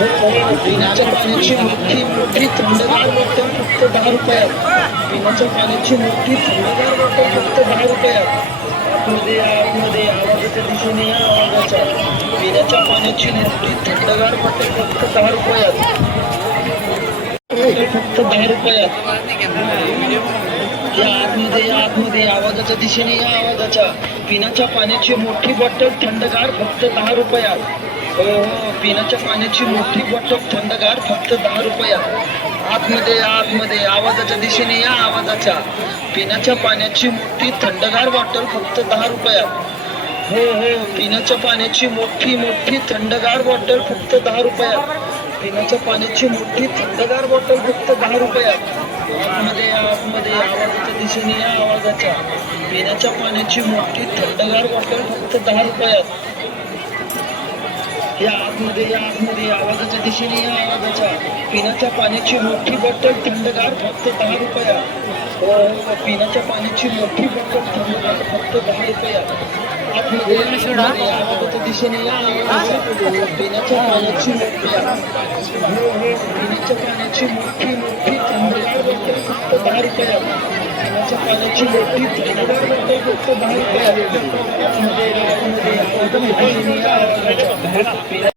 पिण्याच्या पाण्याची मोठी मोठी थंडगार बॉटल फक्त दहा रुपयात. पिण्याच्या पाण्याची मोठी थंडगार बॉटल फक्त दहा रुपयात. आतमध्ये आतमध्ये आवाजाच्या दिशेने या आवाजाच्या. पिण्याच्या पाण्याची मोठी थंडगार बॉटल फक्त दहा रुपयात. फक्त दहा रुपयात. या आतमध्ये या आतमध्ये आवाजाच्या दिशेने या आवाजाच्या. पिण्याच्या पाण्याची मोठी बॉटल थंडगार फक्त दहा रुपयात. पिण्याच्या पाण्याची मोठी बॉटल थंडगार फक्त दहा रुपयात आतमध्ये या आतमध्ये आवाजाच्या दिशेने या आवाजाच्या. पिण्याच्या पाण्याची मोठी थंडगार बॉटल फक्त दहा रुपयात हो हो पिण्याच्या पाण्याची मोठी मोठी थंडगार बॉटल फक्त दहा रुपयात पिण्याच्या पाण्याची मोठी थंडगार बॉटल फक्त दहा रुपयात आतमध्ये आतमध्ये आवाजाच्या दिशेने या आवाजाच्या. पिण्याच्या पाण्याची मोठी थंडगार बॉटल फक्त दहा रुपयात हो, हो, या आतमध्ये या आतमध्ये आवाजाच्या दिशेने या आवाजाच्या पिण्याच्या पाण्याची मोठी बॉटल थंडगार फक्त दहा रुपयात हो, पिण्याच्या पाण्याची मोठी बॉटल थंडगार फक्त दहा रुपयात आतमध्ये या आवाजाच्या दिशेने या आवाजाच्या पिण्याच्या पाण्याची मोठी पिण्याच्या पाण्याची मोठी मोठी थंडगार बॉटल फक्त दहा रुपयात पिण्याच्या पाण्याची मोठी थंडगार बॉटल फक्त दहा रुपयात 我已经在北京等您